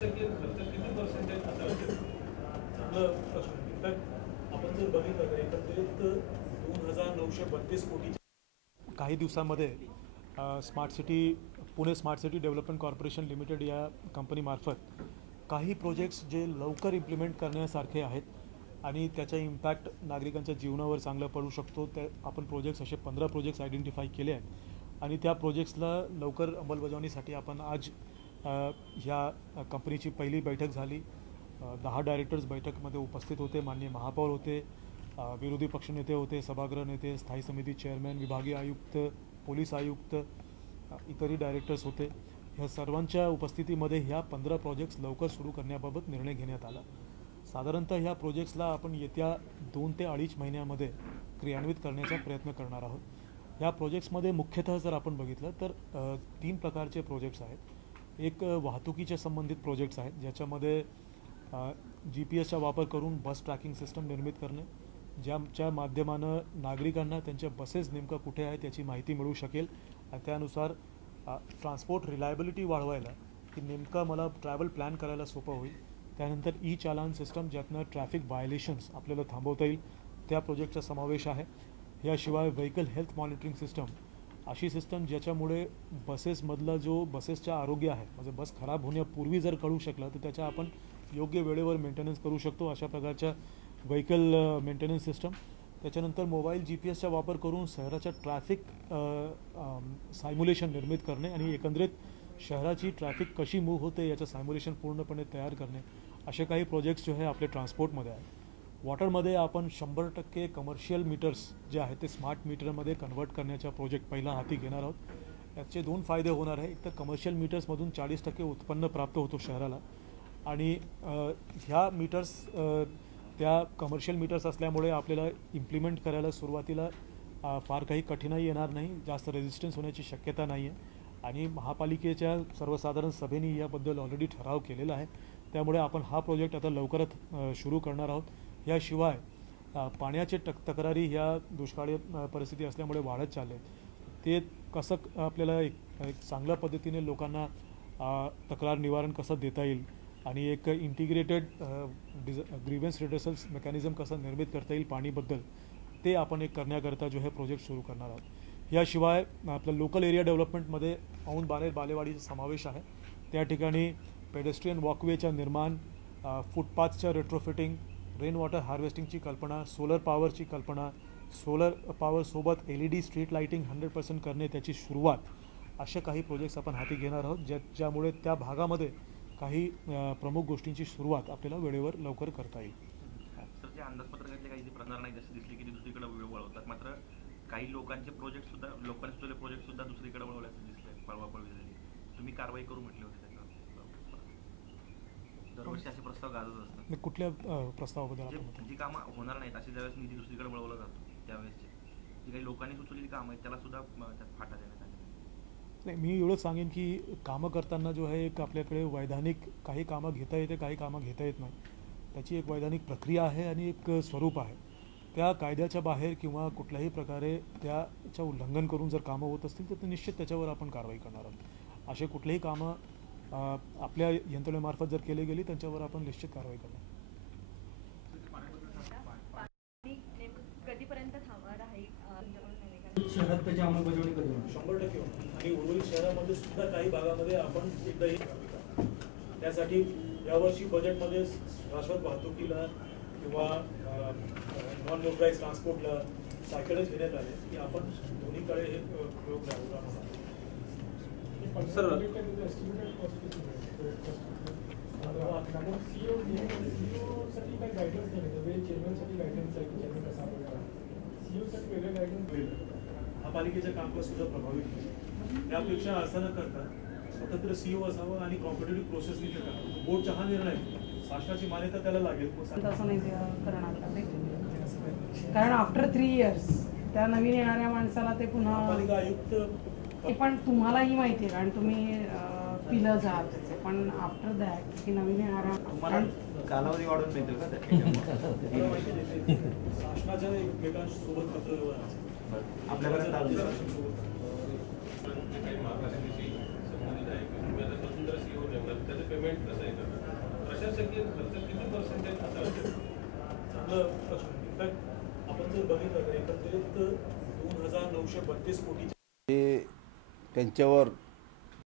किती पर्सेंटेज असेल चांगलं प्रश्न. इनफॅक्ट आपण जर बघितलं तर एकत्रित 2,932 कोटी काही दिवसांमध्ये smart city Pune smart city development corporation limited या कंपनीमार्फत काही प्रोजेक्ट्स जे लवकर इम्प्लिमेंट करण्यासारखे आहेत आणि त्याचा इम्पॅक्ट नागरिकांच्या जीवनावर चांगला पडू शकतो. त्या आपण प्रोजेक्ट्स असे 15 प्रोजेक्ट्स आयडेंटिफाय केले आहेत आणि त्या प्रोजेक्ट्सला लवकर अंमलबजावणीसाठी आपण आज ह्या कंपनीची पहिली बैठक झाली. 10 डायरेक्टर्स बैठकीमध्ये उपस्थित होते. माननीय महापौर होते, विरोधी पक्षनेते होते, सभागृह नेते, स्थायी समिती चेअरमॅन, विभागीय आयुक्त, पोलीस आयुक्त, इतरही डायरेक्टर्स होते. ह्या सर्वांच्या उपस्थितीमध्ये ह्या 15 प्रोजेक्ट्स लवकर सुरू करण्याबाबत निर्णय घेण्यात आला. साधारणतः ह्या प्रोजेक्ट्सला आपण येत्या 2 ते 2.5 महिन्यामध्ये क्रियान्वित करण्याचा प्रयत्न करणार आहोत. ह्या प्रोजेक्ट्समध्ये मुख्यतः जर आपण बघितलं तर 3 प्रकारचे प्रोजेक्ट्स आहेत. एक वाहतुकीच्या संबंधित प्रोजेक्ट्स आहेत ज्याच्यामध्ये GPS चा वापर करून बस ट्रॅकिंग सिस्टम निर्मित करणे, ज्याच्या माध्यमानं नागरिकांना त्यांच्या बसेस नेमकं कुठे आहेत याची माहिती मिळू शकेल आणि त्यानुसार ट्रान्सपोर्ट रिलायबिलिटी वाढवायला की नेमका मला ट्रॅव्हल प्लॅन करायला सोपं होईल. त्यानंतर चालान सिस्टम ज्यातनं ट्रॅफिक व्हायलेशन्स आपल्याला थांबवता येईल, त्या प्रोजेक्टचा समावेश आहे. याशिवाय व्हेकल हेल्थ मॉनिटरिंग सिस्टम, अशी सिस्टम ज्याच्यामुळे बसेसमधला जो बसेसचं आरोग्य आहे, म्हणजे बस खराब होण्यापूर्वी जर कळू शकलं तर त्याच्या आपण योग्य वेळेवर मेंटेनन्स करू शकतो, अशा प्रकारच्या व्हेकल मेंटेनन्स सिस्टम. त्याच्यानंतर मोबाईल GPS चा वापर करून शहराच्या ट्रॅफिक सायम्युलेशन निर्मित करणे आणि एकंदरीत शहराची ट्रॅफिक कशी मूव्ह होते याचं सायम्युलेशन पूर्णपणे तयार करणे, असे काही प्रोजेक्ट्स जो आहे आपले ट्रान्सपोर्टमध्ये आहेत. वॉटरमध्ये आपण 100% कमर्शियल मीटर्स जे आहेत ते स्मार्ट मीटरमध्ये कन्वर्ट करण्याचा प्रोजेक्ट पहिला हाती घेणार आहोत. याचे 2 फायदे होणार आहे. एक तर कमर्शियल मीटर्समधून 40% उत्पन्न प्राप्त होतो शहराला आणि ह्या मीटर्स त्या कमर्शियल मीटर्स असल्यामुळे आपल्याला इम्प्लिमेंट करायला सुरुवातीला फार काही कठीणाई येणार नाही, जास्त रेजिस्टन्स होण्याची शक्यता नाही आहे आणि महापालिकेच्या सर्वसाधारण सभेने याबद्दल ऑलरेडी ठराव केलेला आहे. त्यामुळे आपण हा प्रोजेक्ट आता लवकरच सुरू करणार आहोत. याशिवाय पाण्याचे तक्रारी ह्या दुष्काळी परिस्थिती असल्यामुळे वाढत चालले आहेत. ते कसं आपल्याला एक चांगल्या पद्धतीने लोकांना तक्रार निवारण कसं देता येईल आणि एक इंटिग्रेटेड ग्रीव्हन्स रिडर्सल्स मेकॅनिझम कसं निर्मित करता येईल पाणीबद्दल, ते आपण एक करण्याकरता जो हे प्रोजेक्ट सुरू करणार आहोत. याशिवाय आपल्या लोकल एरिया डेव्हलपमेंटमध्ये औंध बाणेर बालेवाडीचा समावेश आहे. त्या ठिकाणी पेडेस्ट्रियन वॉकवेच्या निर्माण, फुटपाथच्या रेट्रोफिटिंग, रेन वॉटर हार्वेस्टिंगची कल्पना, सोलर पॉवरची कल्पना, सोलर पॉवरसोबत LED स्ट्रीट लाईटिंग 100% करणे, त्याची सुरुवात, अशा काही प्रोजेक्ट्स आपण हाती घेणार आहोत ज्यामुळे त्या भागामध्ये काही प्रमुख गोष्टींची सुरुवात आपल्याला वेळेवर लवकर करता येईल. सर, जे अंदाजपत्रकातले काही प्रकार नाही जसे दिसले की दुसरीकडे वळवतात, मात्र काही लोकांचे प्रोजेक्टसुद्धा दुसरीकडे वळवल्याचं दिसले, पळवापळवी झाली. तुम्ही कारवाई करू म्हटली होती त्याच्यावर. दरवर्षी असे प्रस्ताव गाजत असतात. कुठल्या प्रस्तावाबद्दल? जी कामं होणार नाहीत अशी ज्यावेळेस निधी दुसरीकडे वळवला जातो त्यावेळेसचे जी काही लोकांनी सुचवलेली कामं आहेत त्याला सुद्धा त्यात फाटा देण्यात आली. नाही, मी एवढंच सांगेन की कामं करताना जो आहे एक आपल्याकडे वैधानिक काही कामं घेता येते, काही कामं घेता येत नाही. त्याची एक वैधानिक प्रक्रिया आहे आणि एक स्वरूप आहे. त्या कायद्याच्या बाहेर किंवा कुठल्याही प्रकारे त्याचं उल्लंघन करून जर कामं होत असतील तर ते निश्चित त्याच्यावर आपण कारवाई करणार आहोत. असे कुठलेही कामं आपल्या यंत्रणेमार्फत जर केले गेली त्यांच्यावर आपण निश्चित कारवाई करणार. कधीपर्यंत थांबणार आहे? शहरात त्याची अंमलबजावणी कधी होणार? 100% होणार आणि उर्वरित शहरामध्ये सुद्धा काही भागामध्ये आपण एकदाही त्यासाठी यावर्षी बजेटमध्ये शाश्वत वाहतुकीला किंवा नॉन मोटराईज ट्रान्सपोर्टला सायकलच घेण्यात आले की आपण दोन्हीकडे हे प्रयोग राबवणार. सर, महापालिकेच्या कामकाज सुद्धा प्रभावित होईल. त्यापेक्षा असं न करता स्वतंत्र CEO असावं आणि कॉम्पिटेटिव्ह प्रोसेस तिथे करावं. बोर्डचा हा निर्णय शासनाची मान्यता त्याला लागेल. तसं नाही करणार कारण आफ्टर 3 इयर्स त्या नवीन येणाऱ्या माणसाला ते पुन्हा महापालिका आयुक्त पण तुम्हालाही माहिती आहे कारण तुम्ही पिलर्स आहात, पण आफ्टर दॅट की नवीन येणारा कालावधी वाढवून मिळतो का शासनाच्या एकमेकांसोबत पत्रव्यवहार आपल्याकडे पेमेंट कसं आहे प्रशासकीय खर्च किती पर्सेंटेज असायला चांगलं प्रश्न. इनफॅक्ट आपण जर बघितलं तर एकंदरीत 2,932 कोटी ते त्यांच्यावर